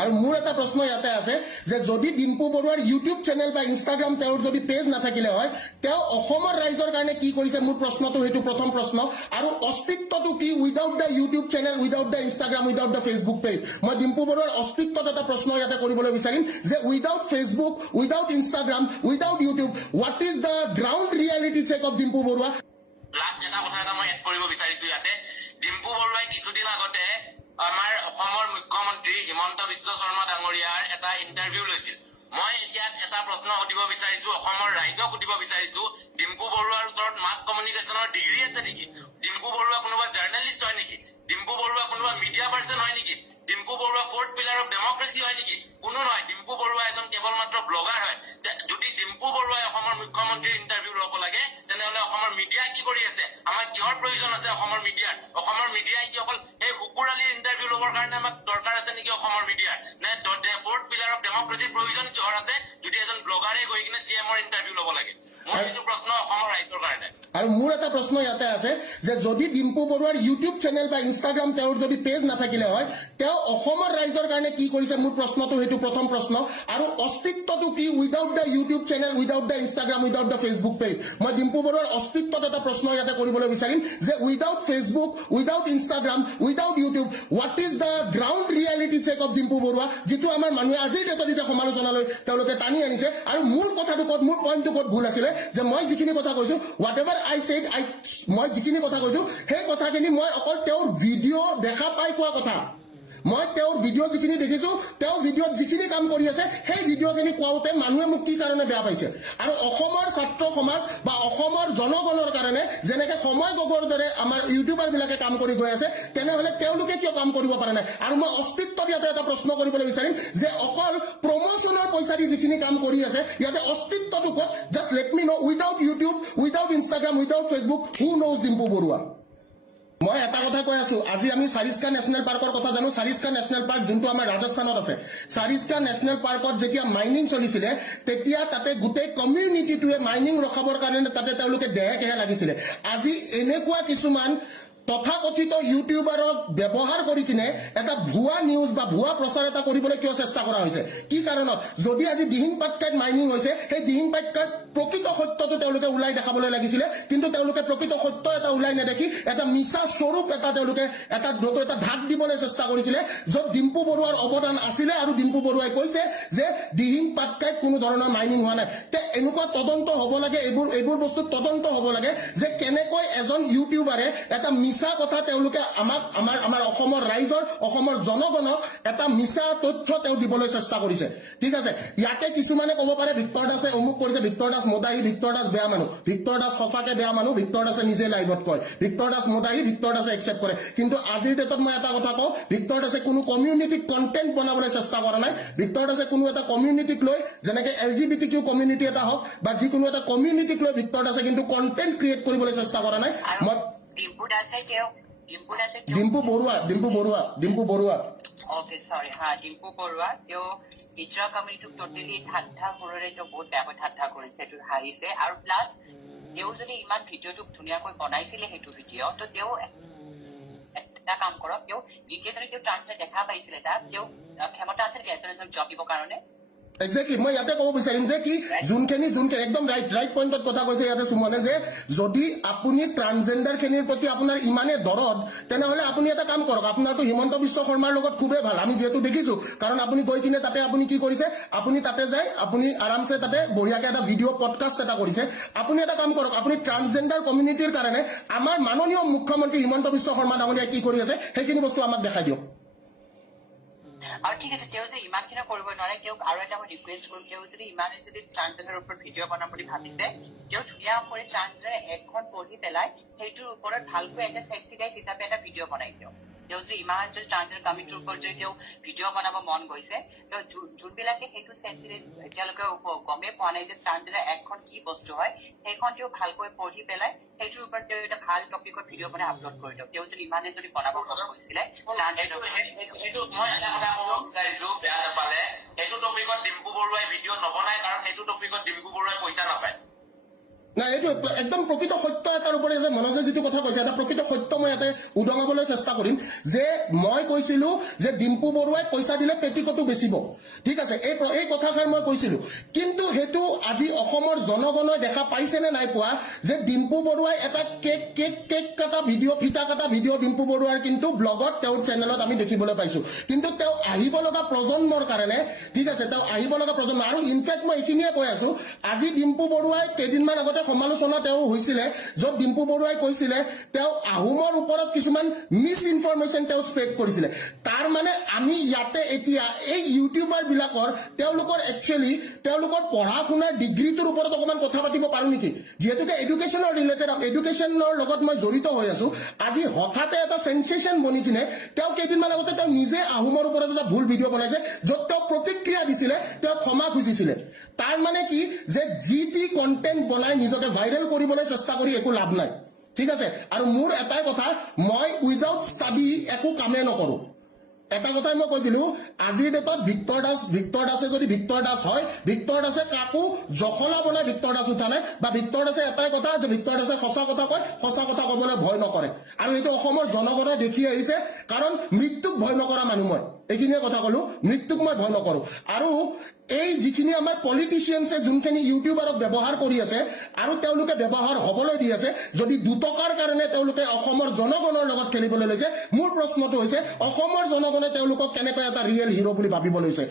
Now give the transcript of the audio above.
আৰু মোৰ এটা প্ৰশ্ন ইয়াতে আছে যে যদি ডিম্পু বৰুৱাৰ ইউটিউব চেনেল বা ইনষ্টাগ্ৰাম তেওঁৰ যদি পেজ নাথাকিলে হয় তেওঁ অসমৰ ৰাইজৰ কাৰণে কি কৰিছে মোৰ প্ৰশ্নটো সেইটো প্ৰথম প্ৰশ্ন আৰু অস্তিত্বটো কি without the YouTube channel without the Instagram without the Facebook page মই ডিম্পু বৰুৱাৰ অস্তিত্বত এটা প্ৰশ্ন ইয়াতে কৰিবলৈ বিচাৰিম যে without Facebook without Instagram without YouTube what is the ground reality check of Dimpu Baruah last এটা কথা এটা মই এড কৰিব বিচাৰিছো ইয়াতে ডিম্পু বৰুৱাই কিছুদিন আগতে আমাৰ অসমৰ মুখ্যমন্ত্ৰী হিমন্ত বিশ্ব শৰ্মা ডাঙৰীয়াৰ এটা ইণ্টাৰভিউ লৈছিল মই এতিয়া এটা প্ৰশ্ন সুধিব বিচাৰিছো অসমৰ ৰাইজক সুধিব বিচাৰিছো ডিম্পু বৰুৱাৰ ওচৰত মাছ কমিউনিকেশ্যনৰ ডিগ্ৰী আছে নেকি ডিম্পু বৰুৱা কোনোবা জাৰ্নেলিষ্ট হয় নেকি ডিম্পু বৰুৱা কোনোবা মিডিয়া পাৰ্চন হয় নেকি Dimpu Baruah fourth pillar of democracy হয় নেকি কোনো নহয় ডিম্পু বৰুৱা এজন কেৱল মাত্ৰ ব্লগাৰ হয় যদি ডিম্পু বৰুৱাই অসমৰ মুখ্যমন্ত্ৰীৰ ইণ্টাৰভিউ ল'ব লাগে তেনেহ'লে অসমৰ মিডিয়াই কি কৰি আছে আমাৰ কিহৰ প্ৰয়োজন আছে অসমৰ মিডিয়াই কি অকল সেই শুকুৰালীৰ ইণ্টাৰভিউ ল'বৰ কাৰণে আমাক দৰকাৰ আছে নেকি অসমৰ মিডিয়াৰ নে ফ'ৰ্থ পিলাৰ অফ ডেমক্ৰেচিৰ প্ৰয়োজন কিহৰ আছে যদি এজন ব্লগাৰে গৈ কিনে CM-ৰ ইণ্টাৰভিউ ল'ব লাগে মোৰ এইটো প্ৰশ্ন অসমৰ ৰাইজৰ কাৰণে আৰু মোৰ এটা প্ৰশ্ন ইয়াতে আছে যে যদি ডিম্পু বৰুৱাৰ ইউটিউব চেনেল বা ইনষ্টাগ্ৰাম তেওঁৰ যদি পেজ নাথাকিলে হয় তেওঁ অসমৰ ৰাইজৰ কাৰণে কি কৰিছে মোৰ প্ৰশ্নটো সেইটো প্ৰথম প্ৰশ্ন আৰু অস্তিত্বটো কি without the YouTube channel without the Instagram without the Facebook page মই ডিম্পু বৰুৱাৰ অস্তিত্বত এটা প্ৰশ্ন ইয়াতে কৰিবলৈ বিচাৰিম যে without Facebook without Instagram without YouTube what is the ground reality check of Dimpu Baruah যিটো আমাৰ মানুহে আজিৰ ডেটত এতিয়া সমালোচনালৈ তেওঁলোকে টানি আনিছে আৰু মোৰ কথাটো ক'ত মোৰ পইণ্টটো ক'ত ভুল আছিলে যে মই যিখিনি কথা কৈছো হোৱাট এভাৰ আই সেড মই যিখিনি কথা কৈছো সেই কথাখিনি মই অকল তেওঁৰ ভিডিঅ' দেখা পাই কোৱা কথা মই তেওঁৰ ভিডিঅ' যিখিনি দেখিছো তেওঁ ভিডিঅ'ত যিখিনি কাম কৰি আছে সেই ভিডিঅ'খিনি কোৱাওঁতে মানুহে মোক কি কাৰণে বেয়া পাইছে আৰু অসমৰ ছাত্ৰ সমাজ বা অসমৰ জনগণৰ কাৰণে যেনেকে সময় গগৈৰ দৰে আমাৰ ইউটিউবাৰবিলাকে কাম কৰি গৈ আছে তেনেহ'লে তেওঁলোকে কিয় কাম কৰিব পৰা নাই আৰু মই অস্তিত্বত ইয়াতে এটা প্ৰশ্ন কৰিবলৈ বিচাৰিম যে অকল প্ৰমোচনৰ পইচা দি যিখিনি কাম কৰি আছে ইয়াতে অস্তিত্বটো ক'ত just let me know' without YouTube without Instagram without Facebook who knows Dimpu Baruah মই এটা কথা কৈ আছো আজি আমি সাৰিস্কা নেশ্যনেল পাৰ্কৰ কথা জানো সাৰিস্কা নেশ্যনেল পাৰ্ক যোনটো আমাৰ ৰাজস্থানত আছে সাৰিস্কা নেশ্যনেল পাৰ্কত যেতিয়া মাইনিং চলিছিলে তেতিয়া তাতে গোটেই কমিউনিটিটোৱে মাইনিং ৰখাবৰ কাৰণে তাতে তেওঁলোকে দেহে কেহে লাগিছিলে আজি এনেকুৱা কিছুমান তথাকথিত ইউটিউবাৰক ব্যৱহাৰ কৰি কিনে এটা ভুৱা নিউজ বা ভুৱা প্ৰচাৰ এটা কৰিবলৈ কিয় চেষ্টা কৰা হৈছে কি কাৰণত যদি আজি দিহিং পাটকাইত মাইনিং হৈছে সেই দিহিং পাটকাইত প্ৰকৃত সত্যটো তেওঁলোকে ওলাই দেখাবলৈ লাগিছিলে কিন্তু তেওঁলোকে প্ৰকৃত সত্য এটা ওলাই নেদেখি এটা মিছা স্বৰূপ এটা তেওঁলোকে এটা ঢাক দিবলৈ চেষ্টা কৰিছিলে য'ত ডিম্পু বৰুৱাৰ অৱদান আছিলে আৰু ডিম্পু বৰুৱাই কৈছে যে দিহিং পাটকাইত কোনো ধৰণৰ মাইনিং হোৱা নাই তে এনেকুৱা তদন্ত হ'ব লাগে এইবোৰ বস্তু তদন্ত হ'ব লাগে যে কেনেকৈ এজন ইউটিউবাৰে এটা মিছা কথা তেওঁলোকে আমাৰ অসমৰ ৰাইজৰ অসমৰ জনগণক এটা মিছা তথ্য তেওঁ দিবলৈ চেষ্টা কৰিছে ঠিক আছে ইয়াতে কিছুমানে ক'ব পাৰে ভিক্টৰ দাসে অমুক কৰিছে ভিক্টৰ দাস মোদাহী ভিক্টৰ দাস বেয়া মানুহ ভিক্টৰ দাস সঁচাকে বেয়া মানুহ ভিক্টৰ দাসে নিজে লাইভত কয় ভিক্টৰ দাস মোদাহী ভিক্টৰ দাসে একচেপ্ট কৰে কিন্তু আজিৰ ডেটত মই এটা কথা কওঁ ভিক্টৰ দাসে কোনো কমিউনিটিক কণ্টেণ্ট বনাবলৈ চেষ্টা কৰা নাই ভিক্টৰ দাসে কোনো এটা কমিউনিটিক লৈ যেনেকে LGBTQ কমিউনিটি এটা হওক বা যিকোনো এটা কমিউনিটিক লৈ ভিক্টৰ দাসে কিন্তু কণ্টেণ্ট ক্ৰিয়েট কৰিবলৈ চেষ্টা কৰা নাই মই ডিম্পু বৰুৱা অকে সৰি হা ডিম্পু বৰুৱা তেওঁ নিজৰ কমিউনিটিক টোটেলি ঠাট্টা সুৰেৰে তেওঁ বহুত বেয়াকৈ ঠাট্টা কৰিছে এইটো হাৰিছে আৰু প্লাছ তেওঁ যদি ইমান ভিডিঅ'টো ধুনীয়াকৈ বনাইছিলে সেইটো ভিডিঅ' তো তেওঁ এটা কাম কৰক তেওঁ যিকেইজনে তেওঁ ট্ৰান্সলেট দেখা পাইছিলে তাত তেওঁ ক্ষমতা আছিল এজন জব দিবৰ কাৰণে এক্সেক্টলি মই ইয়াতে ক'ব বিচাৰিম যে কি যোনখিনি একদম ৰাইট পইণ্টত কথা কৈছে ইয়াতে সুমনে যে যদি আপুনি ট্ৰান্সজেণ্ডাৰখিনিৰ প্ৰতি আপোনাৰ ইমানে দৰদ তেনেহ'লে আপুনি এটা কাম কৰক আপোনাৰতো হিমন্ত বিশ্ব শৰ্মাৰ লগত খুবেই ভাল আমি যিহেতু দেখিছো কাৰণ আপুনি গৈ কিনে তাতে আপুনি কি কৰিছে আপুনি তাতে যায় আপুনি আৰামছে তাতে বঢ়িয়াকে এটা ভিডিঅ' পডকাষ্ট এটা কৰিছে আপুনি এটা কাম কৰক আপুনি ট্ৰান্সজেণ্ডাৰ কমিউনিটিৰ কাৰণে আমাৰ মাননীয় মুখ্যমন্ত্ৰী হিমন্ত বিশ্ব শৰ্মা ডাঙৰীয়াই কি কৰি আছে সেইখিনি বস্তু আমাক দেখাই দিয়ক আৰু ঠিক আছে তেওঁ যে ইমানখিনি কৰিব নোৱাৰে তেওঁক আৰু এটা মই ৰিকুৱেষ্ট কৰোঁ তেওঁ যদি ইমানে যদি ট্ৰান্সজেণ্ডাৰৰ ওপৰত ভিডিঅ' বনাম বুলি ভাবিছে তেওঁ ধুনীয়াকৈ ট্ৰান্সজেণ্ডাৰ এখন পঢ়ি পেলাই সেইটোৰ ওপৰত ভালকৈ এটা চেক্সিডাইজ হিচাপে এটা ভিডিঅ' বনাই দিয়ক তেওঁ যদি ইমান যদি ট্ৰান্সজেণ্ডাৰ কমিউনিটিৰ ওপৰত যদি তেওঁ ভিডিঅ' বনাব মন গৈছে তেওঁ যোনবিলাকে সেইটো চেক্সিডাইজ এতিয়ালৈকে গমেই পোৱা নাই যে ট্ৰান্সজেণ্ডাৰ এখন কি বস্তু হয় সেইখন তেওঁ ভালকৈ পঢ়ি পেলাই সেইটোৰ ওপৰত তেওঁ এটা ভাল টপিকত ভিডিঅ' বনাই আপলোড কৰি দিয়ক তেওঁ যদি ইমানে যদি বনাব মন গৈছিলে সেইটো মই এটা কথা ক'ব বিচাৰিছো বেয়া নাপালে সেইটো টপিকত ডিম্পু বৰুৱাই ভিডিঅ' নবনাই কাৰণ সেইটো টপিকত ডিম্পু বৰুৱাই পইচা নাপায় না এইটো একদম প্ৰকৃত সত্য এটাৰ ওপৰত যে মনোজে যিটো কথা কৈছে এটা প্ৰকৃত সত্য মই ইয়াতে উদঙাবলৈ চেষ্টা কৰিম যে মই কৈছিলো যে ডিম্পু বৰুৱাই পইচা দিলে পেটিকটো বেচিব ঠিক আছে এই কথাষাৰ মই কৈছিলো কিন্তু হেতু আজি অসমৰ জনগণে দেখা পাইছে নে নাই পোৱা যে ডিম্পু বৰুৱাই এটা কেক কাটা ভিডিঅ' ফিটা কাটা ভিডিঅ' ডিম্পু বৰুৱাৰ কিন্তু ব্লগত তেওঁৰ চেনেলত আমি দেখিবলৈ পাইছো কিন্তু তেওঁ আহিব লগা প্ৰজন্মৰ কাৰণে ঠিক আছে তেওঁ আহিব লগা প্ৰজন্ম আৰু ইনফেক্ট মই এইখিনিয়ে কৈ আছো আজি ডিম্পু বৰুৱাই কেইদিনমান আগতে সমালোচনা তেওঁ হৈছিলে য'ত ডিম্পু বৰুৱাই কৈছিলে তেওঁ আহোমৰ ওপৰত কিছুমান মিছ ইনফৰমেশ্যন তেওঁ স্প্ৰেড কৰিছিলে তাৰ মানে আমি ইয়াতে এতিয়া এই ইউটিউবাৰ বিলাকৰ তেওঁলোকৰ একচুৱেলি তেওঁলোকৰ পঢ়া শুনাৰ ডিগ্ৰীটোৰ ওপৰত অকণমান কথা পাতিব পাৰো নেকি যিহেতুকে এডুকেশ্যনৰ ৰিলেটেড এডুকেশ্যনৰ লগত মই জড়িত হৈ আছো আজি হঠাতে এটা সেন্সেশ্যন বনি কিনে তেওঁ কেইদিনমান আগতে তেওঁ নিজে আহোমৰ ওপৰত এটা ভুল ভিডিঅ' বনাইছে য'ত তেওঁ প্ৰতিক্ৰিয়া দিছিলে তেওঁ ক্ষমা খুজিছিলে তাৰ মানে কি যে যি টি কণ্টেণ্ট বনাই নিজকে ভাইৰেল কৰিবলৈ চেষ্টা কৰি একো লাভ নাই ঠিক আছে আৰু মোৰ এটাই কথা মই উইদাউট ষ্টাডি একো কামেই নকৰো এটা কথাই মই কৈ দিলো আজিৰ ডেটত ভিক্টৰ দাসে যদি ভিক্টৰ দাস হয় ভিক্টৰ দাসে কাকো জখলা বনাই ভিক্টৰ দাস উঠা নাই বা ভিক্টৰ দাসে এটাই কথা যে ভিক্টৰ দাসে সঁচা কথা কয় সঁচা কথা ক'বলৈ ভয় নকৰে আৰু এইটো অসমৰ জনগণে দেখি আহিছে কাৰণ মৃত্যুক ভয় নকৰা মানুহ মই এইখিনিয়ে কথা ক'লো মৃত্যুক মই ভয় নকৰো আৰু এই যিখিনি আমাৰ পলিটিচিয়ানছে যোনখিনি ইউটিউবাৰক ব্যৱহাৰ কৰি আছে আৰু তেওঁলোকে ব্যৱহাৰ হ'বলৈ দি আছে যদি 2 টকাৰ কাৰণে তেওঁলোকে অসমৰ জনগণৰ লগত খেলিবলৈ লৈছে মোৰ প্ৰশ্নটো হৈছে অসমৰ জনগণে তেওঁলোকক কেনেকৈ এটা ৰিয়েল হিৰো বুলি ভাবিব লৈছে